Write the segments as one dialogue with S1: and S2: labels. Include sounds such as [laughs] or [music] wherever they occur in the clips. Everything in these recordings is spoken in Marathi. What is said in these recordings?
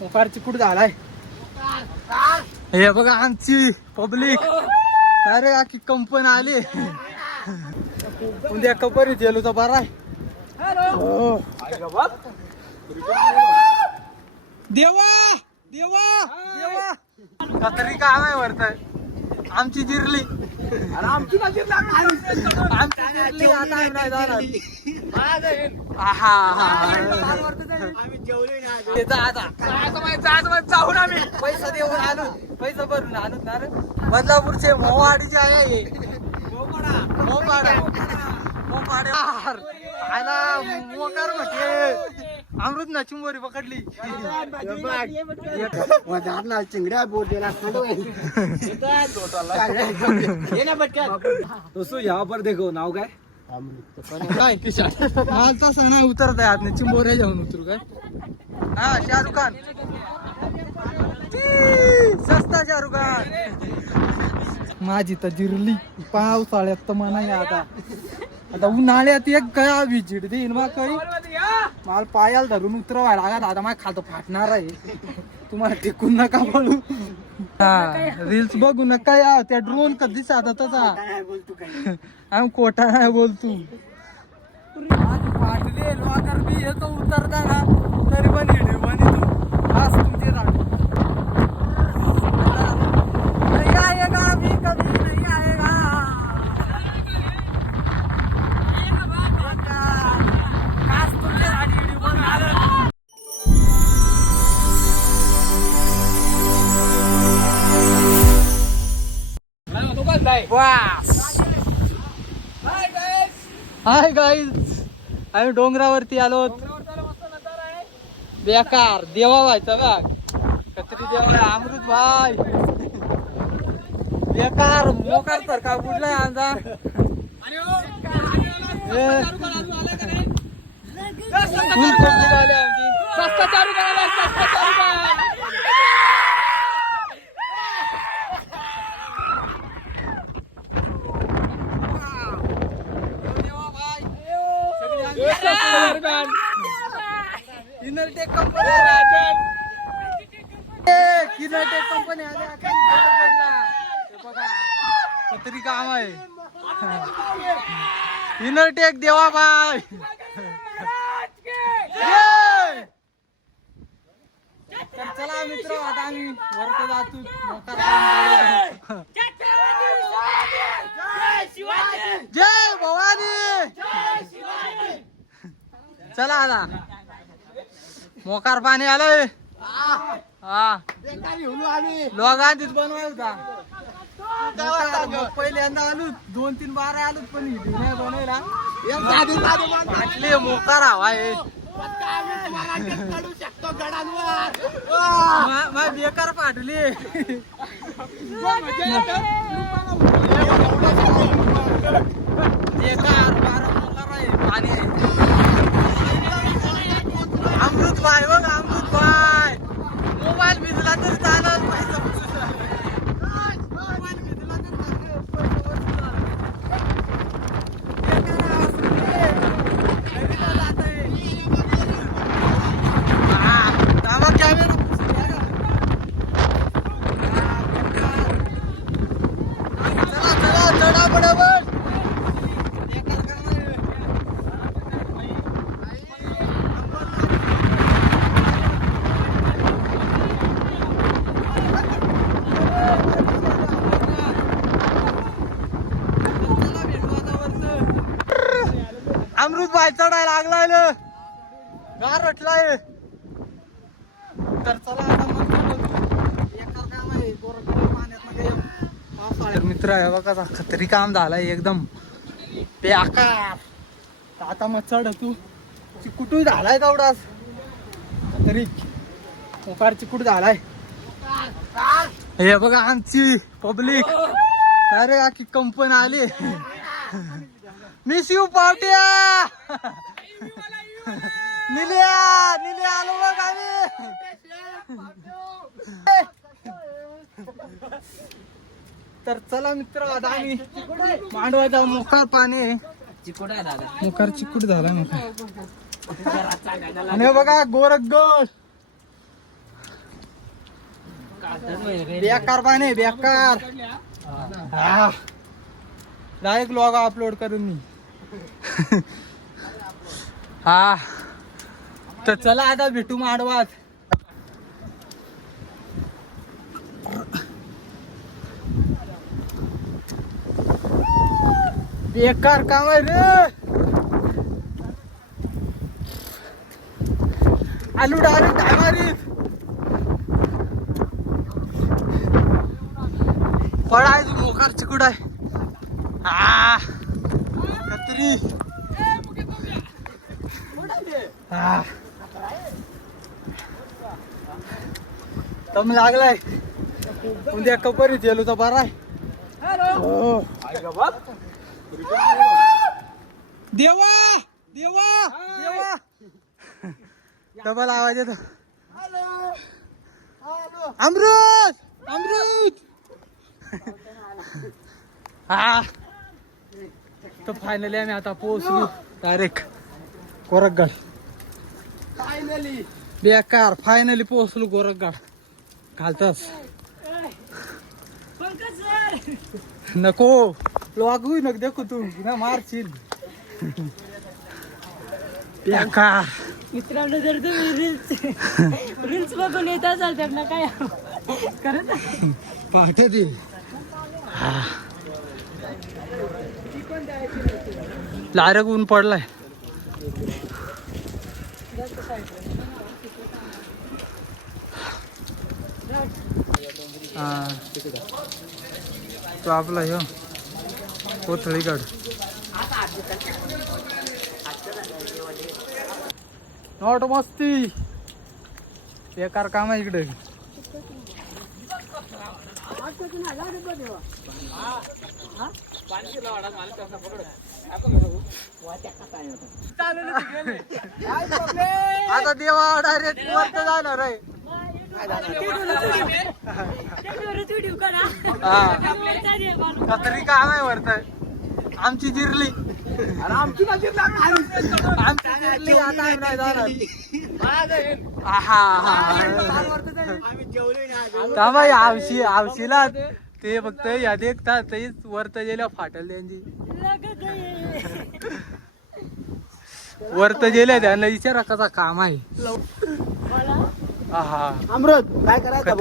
S1: मोकार चिकूट झालाय? हे बघा आमची पब्लिक. अरे आखी कंपनी आली. उद्या कंपनी गेलो तर बरा आहे. हो. देवा! देवा! देवा! कतरी काम आहे वरत आमची जिरली. आमची नाही आता आहा, आहा. ते जा आता. जाऊन आम्ही पैसा देऊन आणू पैसा भरून आणू ना रे. बदलापूरचे मोवाडीचे आहे हे. मोपाडा मोपाडे मोकार अमृत ना चिंबोरी पकडली
S2: चिंगड्या बोट देना
S1: दोस्तों यहाँ पर देखो नाव काय काय? किशान माल तसं नाही उतरत आहे आतने. चिंबोऱ्या जाऊन उतरू काय? हा शाहरुख खान. सस्ता शाहरुख खान. माझी तर जिरली. पावसाळ्यात तर म्हणा आता. आता उन्हाळ्यात एक कळा विजिट देईन मग काही. मला पायाला धरून उतरवायला लागत आता माझ्या खातं फाटणार आहे. तुम्हाला टिकून नका पडू. रील्स बघू नका या त्या ड्रोन कधी साधा तसा आम्ही कोटा नाही बोलतो. फाटले लॉकर बी येतो उतरता ना तरी पण हिडे म्हणे तू हाय गाईज आम्ही डोंगरावरती आलो. बेकार. देवा व्हायचा बघ कत्री देवा अमृत भाई. बेकार. मोकार सारखा कुठलाय आमचा. आमची इनरटेक कंपनी कंपनी. हे बघा पत्री काम आहे इनरटेक देवा बाय चला मित्र आता आम्ही वरती जातो करू. जय चला आता. मोकार पाणी आलंय. हा. लोगांतीच बनवाय होता. पहिल्यांदा आलो दोन तीन बार आलो पण बनवायला. फाटले मोकार हवा बेकार फाटली बेकार बारा मोकार आहे पाणी आहे अमृत भाई बघ अमृत भाई मोबाईल भिजला तर चालेल पैसा वसूल झाला. मोबाईल भिजला तर चालेल, पैसा वसूल झाला. बेकार आहे असं नाही. नदीला जात आहे. हा, थांबा, कॅमेरा पुसून घ्या ना. हा, बेकार. चला चला चढा पटापट बेकार काम आहे. पाय चढायला लागलाय गार तर चला आता मित्र आहे बघा आता खतरी काम झालंय एकदम. ते आकार. आता मग चढ तू. चिकुटू झालाय तेवढाच? तरी मोकार चिकुट झालाय. हे बघा आमची पब्लिक अरे आखी कंपनी आली. मिस यू पावट्या निल्या निल्या आलो बघ आम्ही. तर चला मित्र आता आम्ही मांडवाचा मोकार पाणी आहे. दादा मोकार चिकूट झाला मोकार आणि बघा गोरख गोल बेकार पाणी बेकार. डायरेक्ट लॉग अपलोड करून मी. [laughs] हा. तर चला आता भेटू माडवात. बेकार काम आहे रे. आलू डायरेक्ट डायमारी फळ आहे तू मोकार चिकूड आहे. हा कत्री हा. दम लागलाय. उद्या कपरी गेलो तर बरा देवा! देवा! देवा! डबल आवाज येतो अमृत! अमृत! हा. तर फायनली आम्ही आता पोहोचलो. डायरेक्ट गोरखगड
S2: फायनली
S1: बेकार फायनली पोहोचलो गोरखगड घालतास. नको. लागू नको देखो तू. ना मारशील. बेकार.
S3: मित्रांनो जर तुम्ही रील्स रील्स बघून येत असाल त्यांना काय करत
S1: पाठ दे लारक ऊन पडलाय. हा. तो आपला ह्यो कोथळीगड. नॉट मस्ती. बेकार काम आहे इकडे. आता देवा डायरेक्ट वरत जाणार आहे.
S3: व्हिडिओ करा
S1: हा काम आहे वरत आमची जिरली.
S2: आमची
S1: आमची जिरली आता नाही जाणार. आहा, आहा.
S2: आम्ही जेवलो नाही
S1: आवशी आवशीला ते फक्त यादी देखतात तेच वरत गेल्या फाटल त्यांची
S3: लगत आहे.
S1: वरत गेल्या त्यांना विचारा कसा काम आहे.
S2: अमृत काय करायचं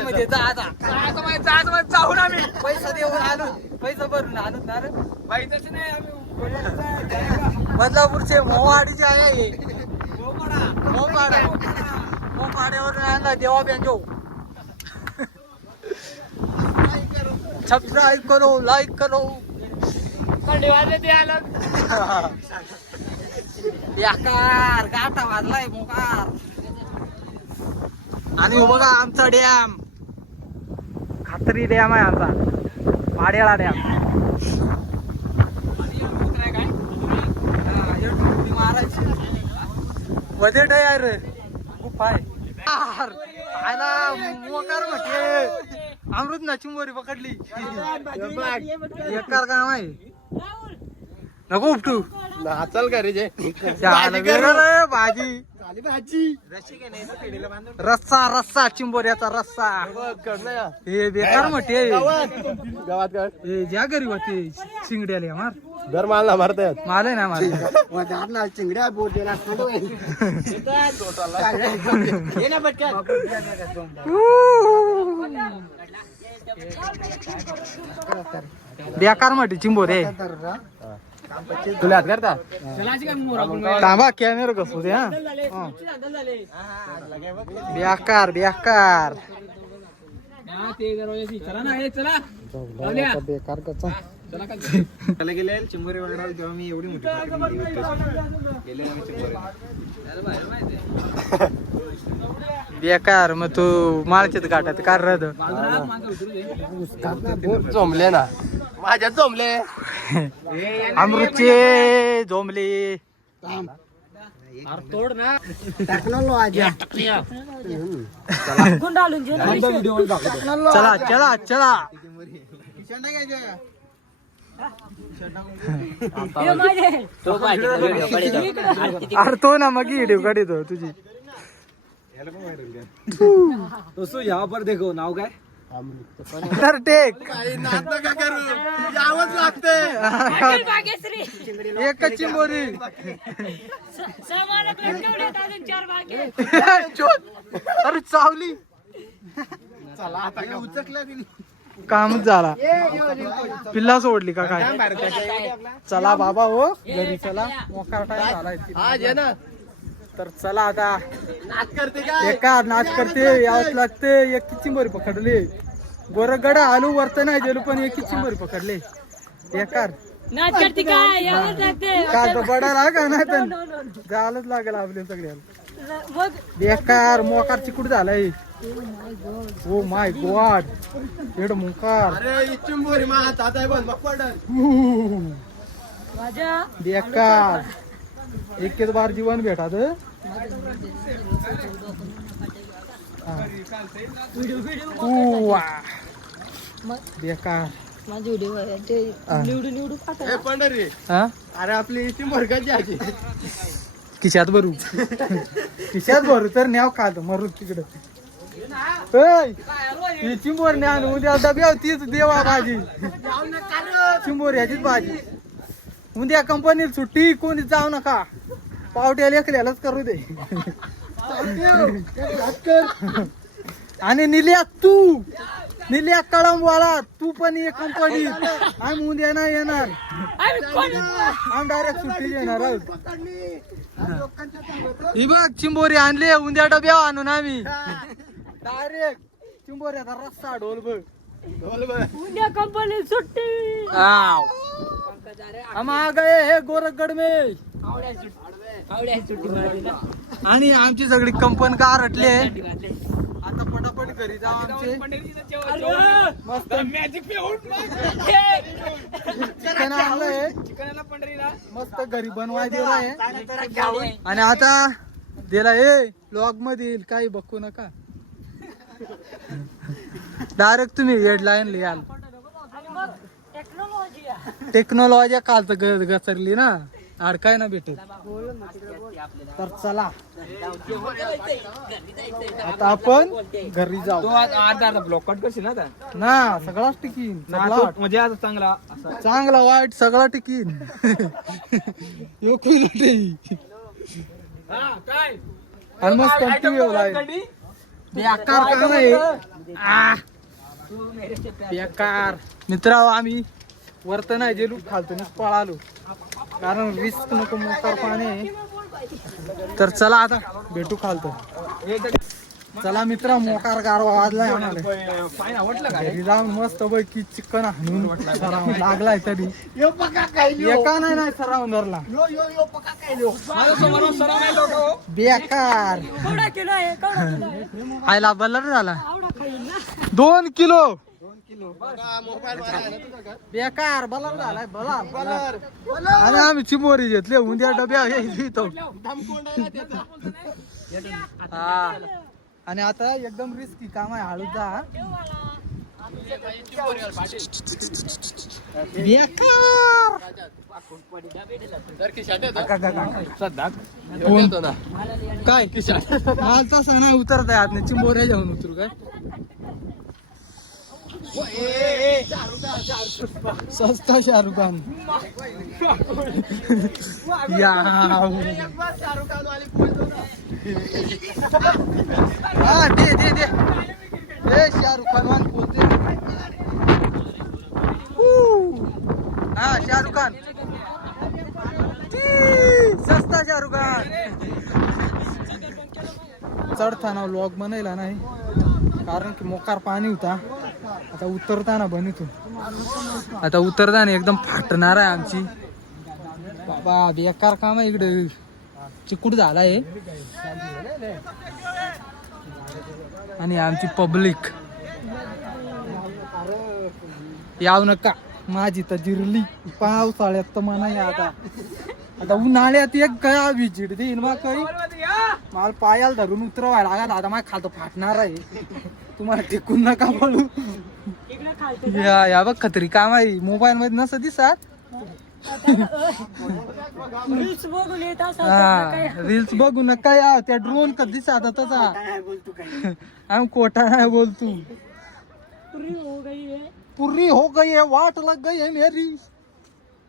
S1: म्हणजे जाऊन आम्ही. पैसा देऊन आणू. पैसा भरून आणू ना माहितच नाही आम्ही. [laughs] बदलापूरचे मोवाडीचे आहे. मोपाडा. मोपाड्यावरून आणला देवा बँजो. [laughs] सबस्क्राईब करो लाईक करो. बेकार गाठा वाजलाय मोकार. आणि हो बघा आमचा डॅम. खात्री डॅम आहे आमचा. वाड्याला डॅम. बजेट आहे यार. खूप आहे. यार, मोकार म्हटले. अमृत नाचिंबोरी पकडली. एकार काम आहे. नको उपटू.
S2: हा, चल का रे जे
S1: भाजी
S2: झाली भाजी.
S1: रस्सा रस्सा चिंबोऱ्याचा रस्सा. हे बेकार म्हटे
S2: गावात काय?
S1: हे ज्या घरी होते शिंगड्याला मार.
S2: दर मालला मारतायत
S1: माल ना मार
S2: चिंगड्या बोट देणार
S1: बेकार म्हटे चिंबोरे.
S2: तुला हात करता?
S1: थांबा कॅमेरा कसू दे हा. बेकार बेकार बेकार कसा? [laughs]
S2: त्याला गेले चिंबोरी वगैरे तेव्हा मी एवढी मोठी गेले
S1: बेकार मग तू माळचेत घाटात कार राहत
S2: जमले ना. माझ्यात जमले
S1: अमृतचे
S3: जे ना.
S1: चला. चला चला
S3: माझे
S1: अरे तो ना मग व्हिडिओ काढतो तुझी.
S4: दोस्तों यहाँ पर देखो नाव काय?
S1: तर टेक.
S2: यावंच लागते
S1: एकच चिंबोरी. अरे चावली
S2: चला आता काय उचकला तिने.
S1: कामच झाला. पिल्ला सोडली का काय? चला बाबा हो घरी चला. मोकार टाइम झालाय
S2: आज आहे ना.
S1: तर चला आता.
S2: नाच करते काय
S1: एका नाच करते यावंच लागते. एक चिंबोरी पकडले. गोरगड आलू वरत नाही गेलो पण एक चिंबोरी पकडले. एकार
S3: नाच करते काय
S1: बडा का नाही तर. झालंच लागेल आपल्या सगळ्याला बेकार मोकार चिकूट झालाय. ओ माय गॉड एड मोकार.
S2: आहे
S1: बेकार. एक बार जीवन भेटा
S3: व्हिडिओ व्हिडिओ
S1: बेकार.
S3: माझे व्हिडिओ ते. निवडून
S2: पंढरी.
S1: हा?
S2: अरे आपली चिंबोरी कधी आजी
S1: खिशात भरू. खिशात भरू तर न्याव खात मरू तिकडं. ही चिंबोर न्या उद्या डब्या तीच देवा भाजी. चिंबोर ह्याचीच भाजी. उद्या कंपनीत सुट्टी कोणी जाऊ नका. पावट्या लेखल्यालाच करू दे. आणि निल्या तू. निल्या कळमवाला तू पण ये कंपनी आम्ही उद्या नाही येणार.
S3: आम्ही
S1: आम्ही डायरेक्ट सुट्टी येणार आहोत. ही बघ चिंबोरी आणली उद्या डब्या आणून आम्ही. डायरेक्ट चिंबोऱ्याचा रस्ता ढोल बघ.
S3: उद्या कंपनी सुट्टी.
S1: आव. हम आ गए हे गोरखगड में
S3: आवड्या सुट्टी मारली ना.
S1: आणि आमची सगळी कंपन का रटले पटापट घरी जाऊ आमचे. मस्त. चिकन आणलंय. मस्त घरी बनवाय दिलाय. आणि आता दिला ए लॉगमध्ये काही बघू नका. डायरेक्ट तुम्ही हेडलाईन लिहाल.
S3: आणि मग टेक्नॉलॉजी आहे.
S1: टेक्नॉलॉजी काल तर घसरली ना. अडकाय ना भेटत तर चला. आता आपण घरी जाऊ.
S4: आज अर्धा अर्धा ब्लॉक कट करशील ना आता?
S1: ना सगळाच टिकीन. सगळा
S4: म्हणजे आज चांगला असा.
S1: चांगला वाईट सगळा टिकीन. यो कुलटी. आणि मस्त कंटिन्यू बेकार काम आहे आ. बेकार मित्र आम्ही वरत नाही गेलो खालतूनच पळालो. कारण रिस्क नको मोकार पाणी आहे. तर चला आता भेटू खालतो. चला मित्र मोकार गारवा वाजलाय आम्हाला.
S4: का
S1: घरी जाऊन मस्त पैकी चिकन हाणून सराव लागलाय तरी. एका नाही नाही सराव धरला. बेकार
S3: किलो आहे.
S1: आयला बल्लर झाला. दोन किलो. बेकार बलर झालाय बलर आणि आम्ही चिमोरी घेतले उद्या डब्या हा. आणि आता एकदम रिस्की काम आहे हळू जा. बेकार.
S4: सध्या
S1: कोण? काय? माल तसा नाही उतरत आहे आत चिंबोऱ्या जाऊन उतरू काय? सस्ता शाहरुख खान. या. हा दे दे दे. शाहरुख खान मान बोलते हा शाहरुख खान. सस्ता शाहरुख खान. चढताना व्लॉग बनायला नाही. कारण की मोकार पाणी होता. आता उतरताना इथून. आता उतरताना एकदम फाटणार आहे आमची. बाबा बेकार काम आहे इकडे. चिकूट झाला आहे आणि आमची पब्लिक. याव नका. माझी तर जिरली. पावसाळ्यात तर मना आता. आता उन्हाळ्यात एक गया विजिट देईन मग काही. मला पायाला धरून उतरवायला लागत आता माझ्या खालतो फाटणार आहे. तुम्हाला टिकून नका बोलू. या या बघ खतरी काम आहे. मोबाईल मध्ये नसं दिसत.
S3: रील्स बघून येत
S1: बघू नका या. त्या ड्रोन कधी साधा तसा आम कोटा नाही बोलतू.
S3: पुरी हो गई है.
S1: पुरी हो गई है वाट लग गई है मेरी.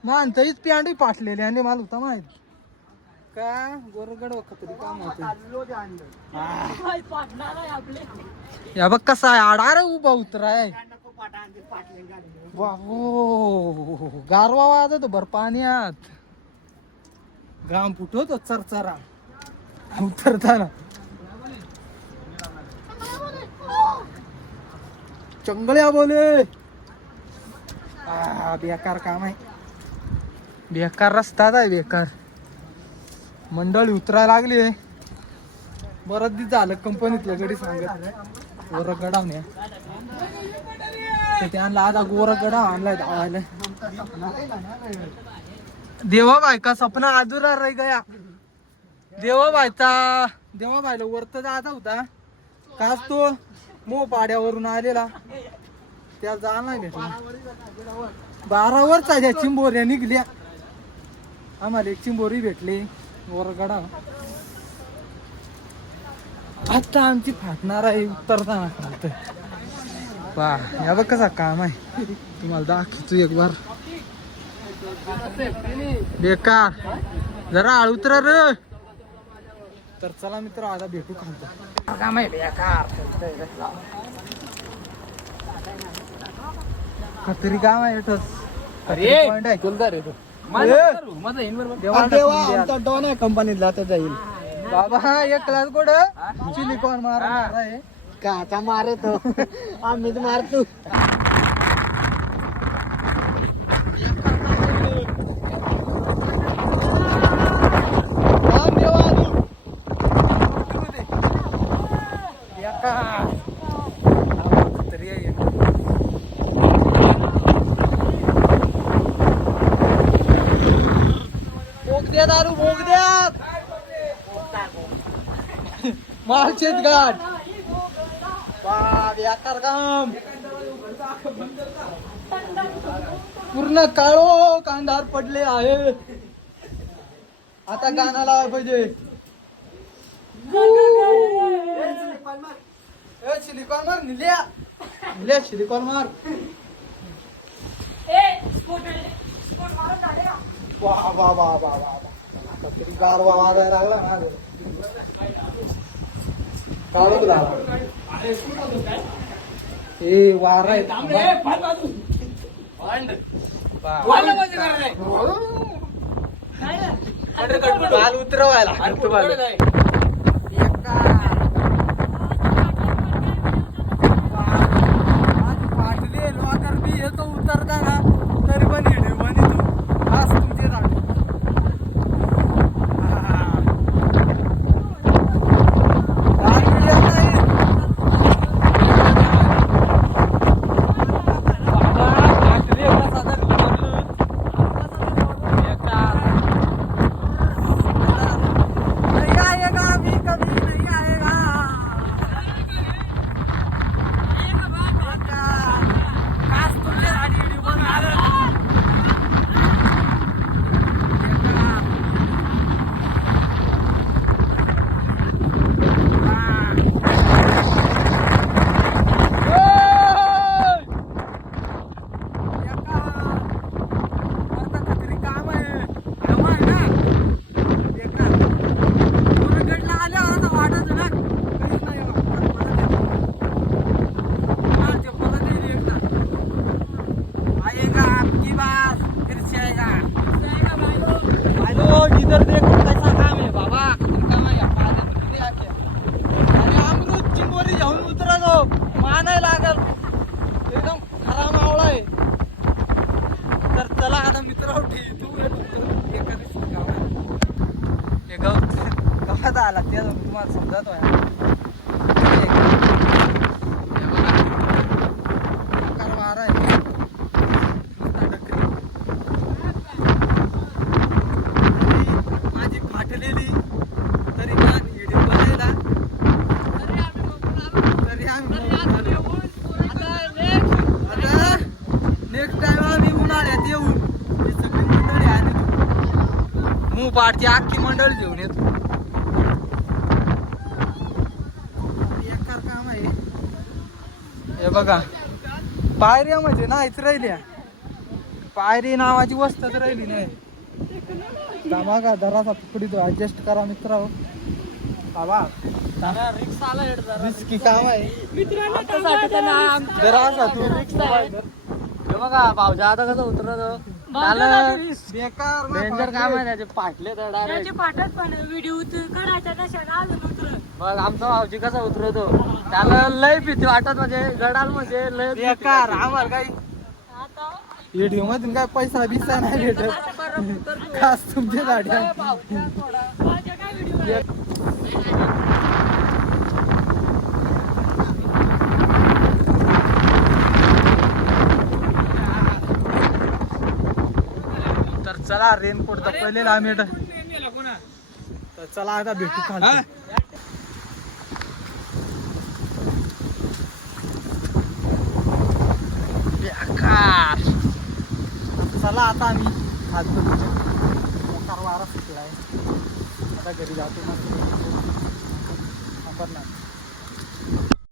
S1: माणसंच पिंडी पाटलेली आणि मला होता माहीत. का? गोरगड तरी काम होत या बघ कसा आहे आडा रे उभा उतराय. बाबो गारवा वाजत भर पाण्यात. घाम फुटवतो चरचरा. उतरताना. चंगळ्या बोले. आ, बेकार काम आहे. बेकार रस्ताच आहे बेकार. मंडळी उतरायला लागली बरंच दिस झालं कंपनीतल्या गडी सांगत. गोर गडावण्या तर आणला आता गोर गडा आणलाय धावायला. देवा का सपना अधुरा रे गया. देवाबाईचा देवाबाईला वरत जाता होता. काच तो मो पाड्यावरून आलेला. त्या जाणार भेटला. बारा वरचा ज्या चिंबोऱ्या निघल्या. आम्हाला एक चिंबोरी भेटली. वरगडा. आता आमची फाटणार आहे उतरताना खालत वा या बघ कसा काम आहे. तुम्हाला दाखवतो एक बार. बेकार. जरा आळ उतरा रे. तर चला मित्र आता भेटू खालतो काम आहे बेकार. खतरी काम आहे इथंच. खतरी point आहे. देवा,
S2: डॉन आहे कंपनीतला तर जाईल
S1: बाबा एक क्लास कोड सिलिकॉन मारणार आहे
S2: काचा मारे तो आम्हीच मारतो
S1: राम देवा आलू. एका. खतरी आहे. भोग द्या दारू भोग द्या गाठ वा बेकार काम पूर्ण काळो कांदार पडले आहे. आता गाणं लावाय पाहिजे. सिलिकॉन मार निल्या. निल्या सिलिकॉन मार वा वा वा वा वा वा. आता तरी गारवा वाजायला लागला ना रे. काळोख लागला. ए वारा आहे बाल उतरवायला. पाटले लॉकर बी येतो उतरताना तरी पण हिडे म्हणे तू खास तुमचे राग नहीं आएगा अभी कभी नहीं आएगा काम आहे काम आहे ना बेकार कोणाकडनं आल्यावर आता वाटत ना कधीच नाही वाटत. मला ते मला ते एकदा. आएगा आपकी बात फिर से आएगा भाईलो जिधर देखो कैसा काम है बाबा काम आहे पाहते किती आखे. अरे अमृत चिंबोरी घेऊन उतरलो मानाय लागल एकदम खरा मावळा आहे तर चला आता मित्र तू एका दिवशी काम आहे हे गाव गावात आला ते तुम्हाला समजत माझी फाटलेली तरी का व्हिडिओ बनायला तरी आम्ही आता नेक्स्ट टाइम आम्ही उन्हाळ्यात येऊ हे सगळी मंडळी पाडची अख्खी मंडळ घेऊन येत बेकार काम आहे हे बघा. पायऱ्या म्हणजे नाहीच राहिल्या. पायरी नावाची वस्तूच राहिली नाही. दामा का जरासा पुढे तो ऍडजस्ट करा मित्र बाबा रिस्की काम आहे. जरा असा तू
S3: हे बघा भाऊजा आता कसं उतरत
S1: बेकार
S3: डेंजर काम आहे त्याचे पाटले तर त्याचे पाठच पण व्हिडिओ काढायचा कशाला आलं उतरत? मग आमचा भाऊजी कसा उतरतो त्याला लय भीती वाटत म्हणजे गडाल म्हणजे लय भीती
S1: बेकार. आम्हाला काही व्हिडिओ मधून काय पैसा बिसा नाही भेटत. खास तुमच्या गाड्या.
S3: माझ्या काय व्हिडिओ
S1: तर चला रेनकोट तर पहिले आम्ही तर चला आता भेटू खाली बेकार चला आता आम्ही. खालतो बेकार वारा सुटलाय. आता घरी जातो मस्त आपण